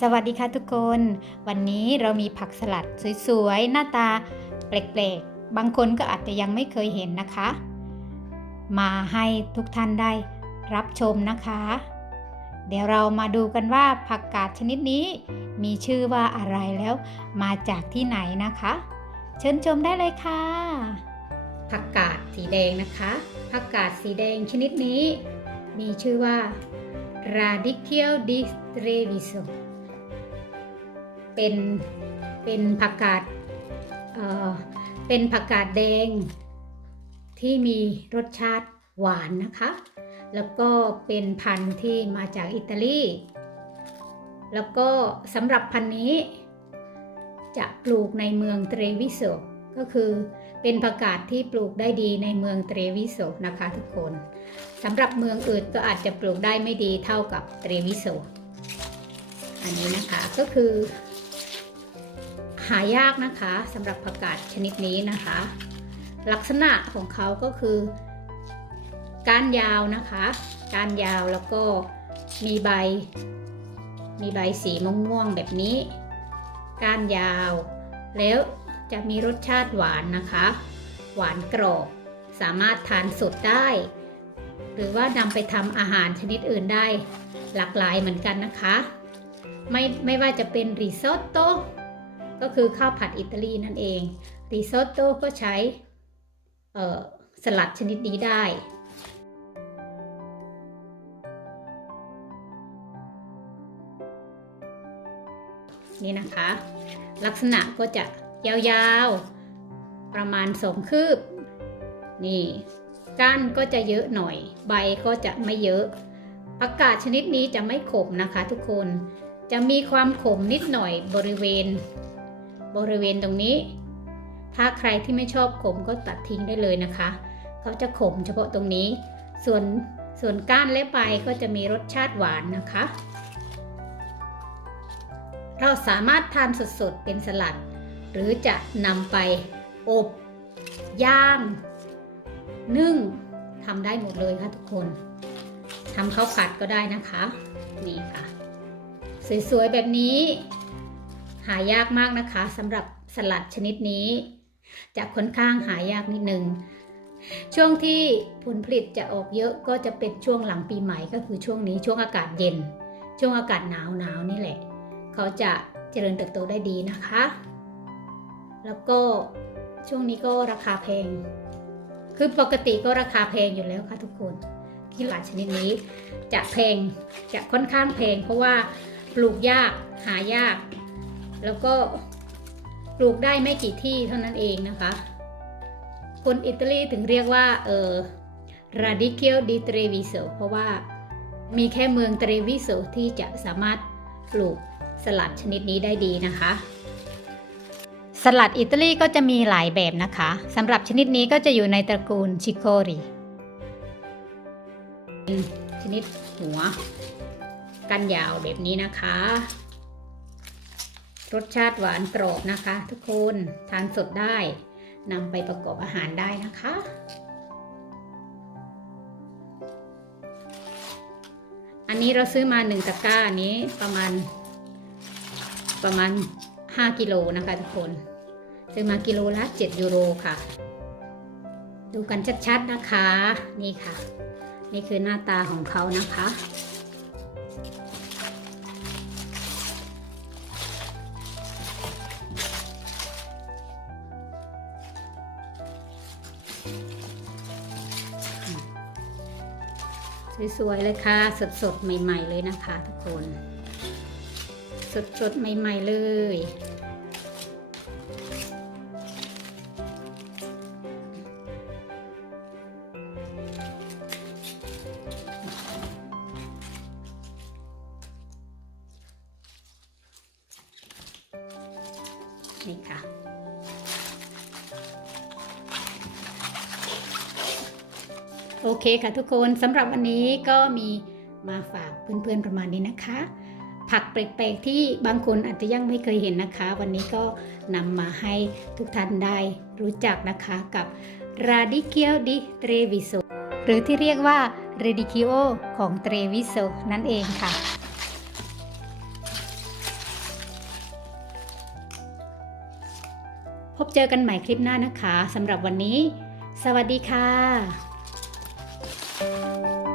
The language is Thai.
สวัสดีค่ะทุกคน วันนี้เรามีผักสลัดสวยๆ หน้าตาแปลกๆ บางคนก็อาจจะยังไม่เคยเห็นนะคะ มาให้ทุกท่านได้รับชมนะคะ เดี๋ยวเรามาดูกันว่าผักกาดชนิดนี้มีชื่อว่าอะไรแล้วมาจากที่ไหนนะคะ เชิญชมได้เลยค่ะ ผักกาดสีแดงนะคะ ผักกาดสีแดงชนิดนี้ มีชื่อว่า Radicchio di Treviso เป็นเป็นผักกาดเอ่อเป็นผักกาดแดง ที่มีรสชาติหวานนะคะ แล้วก็เป็นพันธุ์ที่มาจากอิตาลี แล้วก็สำหรับพันธุ์นี้ จะปลูกในเมืองเตรวิโซก็คือเป็นผักกาดที่ปลูกได้ดีในเมืองเตรวิโซนะคะทุกคนสำหรับเมืองอื่นก็อาจจะปลูกได้ไม่ดีเท่ากับเตรวิโซอันนี้นะคะก็คือ หายากนะคะสำหรับผักกาดชนิดนี้นะคะ ลักษณะของเขาก็คือก้านยาวนะคะก้านยาวแล้วก็มีใบ มีใบสีม่วงๆแบบนี้ก้านยาว แล้วจะมีรสชาติหวานนะคะ หวานกรอบสามารถทานสดได้ หรือว่านำไปทำอาหารชนิดอื่นได้ หลากหลายเหมือนกันนะคะ ไม่ไม่ว่าจะเป็นริซอตโต ก็คือข้าวผัดอิตาลีนั่นเองริซอตโต้ก็ใช้สลัดชนิดนี้ได้นี่นะคะ ลักษณะก็จะยาวๆ ประมาณสองคืบ นี่ก้านก็จะเยอะหน่อย ใบก็จะไม่เยอะผักกาดชนิดนี้จะไม่ขมนะคะทุกคนจะมีความขมนิดหน่อยบริเวณ บริเวณตรงนี้ ถ้าใครที่ไม่ชอบขมก็ตัดทิ้งได้เลยนะคะ เขาจะขมเฉพาะตรงนี้ ส่วนส่วนก้านและใบก็จะมีรสชาติหวานนะคะ เราสามารถทานสดๆเป็นสลัด หรือจะนำไปอบ ย่าง นึ่งทำได้หมดเลยค่ะทุกคนทำข้าวผัดก็ได้นะคะ นี่ค่ะ สวยๆแบบนี้ หายากมากนะคะสำหรับสลัดชนิดนี้จะค่อนข้างหายากนิดนึงช่วงที่ผลผลิตจะออกเยอะก็จะเป็นช่วงหลังปีใหม่ก็คือช่วงนี้ช่วงอากาศเย็น ช่วงอากาศหนาวหนาวนี่แหละ เขาจะเจริญเติบโตได้ดีนะคะ แล้วก็ช่วงนี้ก็ราคาแพง คือปกติก็ราคาแพงอยู่แล้วค่ะทุกคนที่หลาชนิดนี้จะแพงจะค่อนข้างแพงเพราะว่าปลูกยากหายาก แล้วก็ปลูกได้ไม่กี่ที่เท่านั้นเองนะคะ คนอิตาลีถึงเรียกว่าเออ radicchio di Treviso เพราะว่ามีแค่เมืองเตรวิโซที่จะสามารถปลูกสลัดชนิดนี้ได้ดีนะคะ สลัดอิตาลีก็จะมีหลายแบบนะคะสำหรับชนิดนี้ก็จะอยู่ในตระกูลชิโคริชนิดหัวกันยาวแบบนี้นะคะ รสชาติหวานกรอบนะคะ ทุกคนทานสดได้นำไปประกอบอาหารได้นะคะ อันนี้เราซื้อมาหนึ่งตะกร้านนี้ประมาณ ประมาณ 5 กิโลนะคะทุกคน ซื้อมากิโลละ 7 ยูโรค่ะ ดูกันชัดๆนะคะ นี่ค่ะ นี่คือหน้าตาของเขานะคะ สวยๆเลยค่ะ สดๆ ใหม่ ๆ เลยนะคะทุกคน สดๆ ใหม่ ๆ เลยนี่ค่ะ โอเคค่ะทุกคนสำหรับวันนี้ก็มีมาฝากเพื่อนๆประมาณนี้นะคะ ผักแปลกๆที่บางคนอาจจะยังไม่เคยเห็นนะคะ วันนี้ก็นำมาให้ทุกท่านได้รู้จักนะคะกับราดิเคียวดิเตรวิโซหรือที่เรียกว่าเรดิคิโอของเตรวิโซนั่นเองค่ะ พบเจอกันใหม่คลิปหน้านะคะสำหรับวันนี้ สวัสดีค่ะ Thank you.